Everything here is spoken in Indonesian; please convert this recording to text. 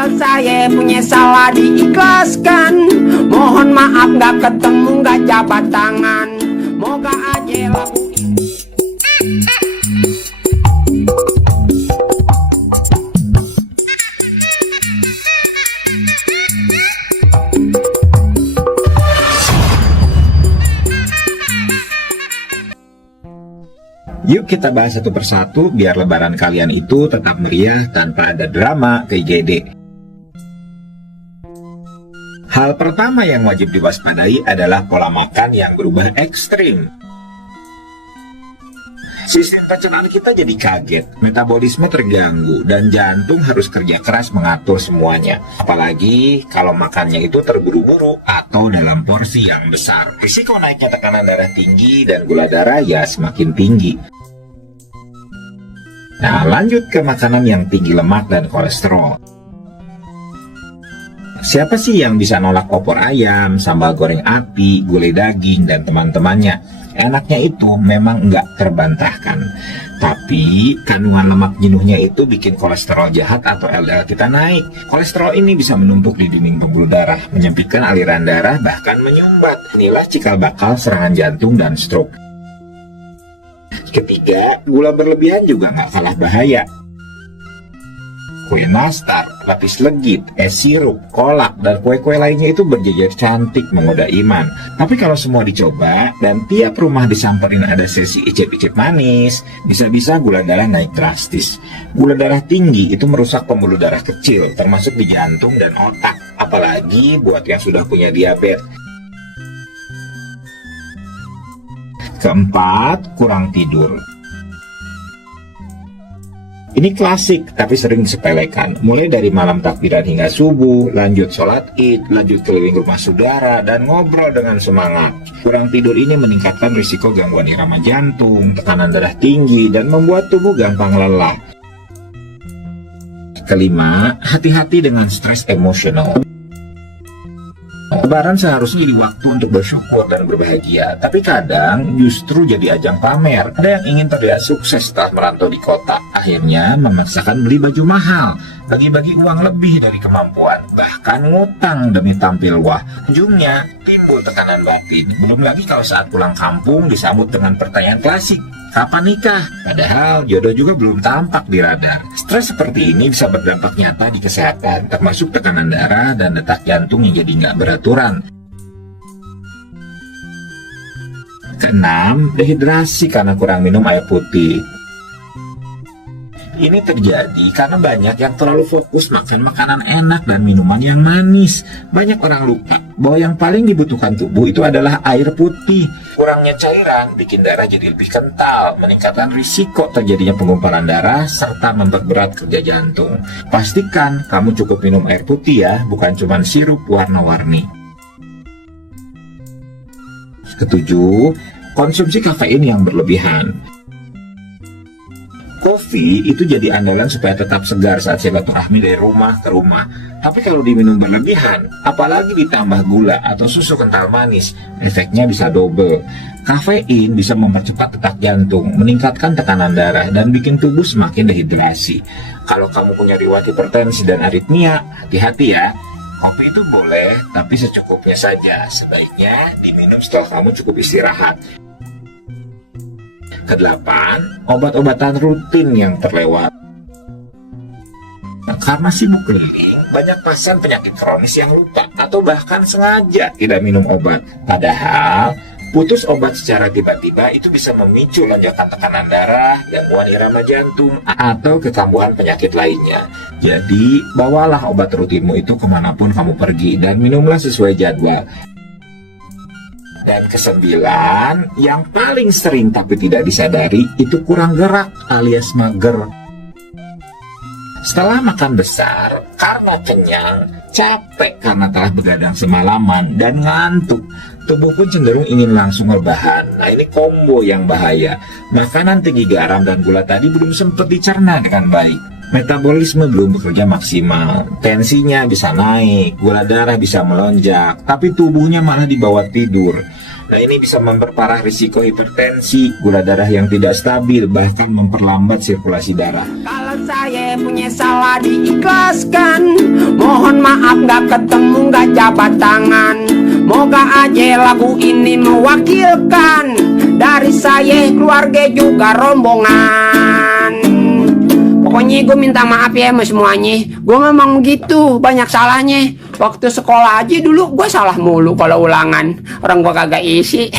Kalau saya punya salah diikhlaskan, mohon maaf gak ketemu gak jabat tangan. Moga aja lagu ini. Yuk kita bahas satu persatu biar lebaran kalian itu tetap meriah tanpa ada drama TGD. Hal pertama yang wajib diwaspadai adalah pola makan yang berubah ekstrim. Sistem pencernaan kita jadi kaget, metabolisme terganggu, dan jantung harus kerja keras mengatur semuanya. Apalagi kalau makannya itu terburu-buru atau dalam porsi yang besar. Risiko naiknya tekanan darah tinggi dan gula darah ya semakin tinggi. Nah, lanjut ke makanan yang tinggi lemak dan kolesterol. Siapa sih yang bisa nolak opor ayam, sambal goreng api, gulai daging, dan teman-temannya? Enaknya itu memang nggak terbantahkan. Tapi kandungan lemak jenuhnya itu bikin kolesterol jahat atau LDL kita naik. Kolesterol ini bisa menumpuk di dinding pembuluh darah, menyempitkan aliran darah, bahkan menyumbat. Inilah cikal bakal serangan jantung dan stroke. Ketiga, gula berlebihan juga nggak kalah bahaya. Kue nastar, lapis legit, es sirup, kolak, dan kue-kue lainnya itu berjejer cantik menggoda iman. Tapi kalau semua dicoba dan tiap rumah disamperin ada sesi icip-icip manis, bisa-bisa gula darah naik drastis. Gula darah tinggi itu merusak pembuluh darah kecil, termasuk di jantung dan otak. Apalagi buat yang sudah punya diabetes. Keempat, kurang tidur. Ini klasik, tapi sering disepelekan. Mulai dari malam takbiran hingga subuh, lanjut sholat id, lanjut keliling rumah saudara, dan ngobrol dengan semangat. Kurang tidur ini meningkatkan risiko gangguan irama jantung, tekanan darah tinggi, dan membuat tubuh gampang lelah. Kelima, hati-hati dengan stres emosional. Lebaran seharusnya jadi waktu untuk bersyukur dan berbahagia, tapi kadang justru jadi ajang pamer. Ada yang ingin terlihat sukses setelah merantau di kota, akhirnya memaksakan beli baju mahal, bagi-bagi uang lebih dari kemampuan, bahkan ngutang demi tampil wah. Ujungnya timbul tekanan batin. Belum lagi kalau saat pulang kampung disambut dengan pertanyaan klasik, kapan nikah? Padahal jodoh juga belum tampak di radar. Stres seperti ini bisa berdampak nyata di kesehatan, termasuk tekanan darah dan detak jantung yang jadi nggak beraturan. Keenam, dehidrasi karena kurang minum air putih. Ini terjadi karena banyak yang terlalu fokus makan makanan enak dan minuman yang manis. Banyak orang lupa bahwa yang paling dibutuhkan tubuh itu adalah air putih. Kurangnya cairan bikin darah jadi lebih kental, meningkatkan risiko terjadinya penggumpalan darah, serta memperberat kerja jantung. Pastikan kamu cukup minum air putih ya, bukan cuma sirup warna-warni. Ketujuh, konsumsi kafein yang berlebihan. Kopi itu jadi andalan supaya tetap segar saat silaturahmi dari rumah ke rumah. Tapi kalau diminum berlebihan, apalagi ditambah gula atau susu kental manis, efeknya bisa double. Kafein bisa mempercepat detak jantung, meningkatkan tekanan darah, dan bikin tubuh semakin dehidrasi. Kalau kamu punya riwayat hipertensi dan aritmia, hati-hati ya. Kopi itu boleh, tapi secukupnya saja. Sebaiknya diminum setelah kamu cukup istirahat. Kedelapan, obat-obatan rutin yang terlewat. Karena sibuk keliling, banyak pasien penyakit kronis yang lupa atau bahkan sengaja tidak minum obat. Padahal, putus obat secara tiba-tiba itu bisa memicu lonjakan tekanan darah, gangguan irama jantung, atau kekambuhan penyakit lainnya. Jadi, bawalah obat rutinmu itu kemanapun kamu pergi dan minumlah sesuai jadwal. Dan kesembilan, yang paling sering tapi tidak disadari, itu kurang gerak alias mager. Setelah makan besar, karena kenyang, capek karena telah begadang semalaman, dan ngantuk, tubuh pun cenderung ingin langsung rebahan. Nah, ini combo yang bahaya. Makanan tinggi garam dan gula tadi belum sempat dicerna dengan baik. Metabolisme belum bekerja maksimal, tensinya bisa naik, gula darah bisa melonjak, tapi tubuhnya malah dibawa tidur. Nah, ini bisa memperparah risiko hipertensi, gula darah yang tidak stabil, bahkan memperlambat sirkulasi darah. Kalau saya punya salah diikhlaskan, mohon maaf gak ketemu gak jabat tangan. Moga aja lagu ini mewakilkan dari saya, keluarga juga rombongan. Pokoknya gue minta maaf ya sama semuanya. Gue memang gitu, banyak salahnya. Waktu sekolah aja dulu gue salah mulu kalau ulangan. Orang gue kagak isi.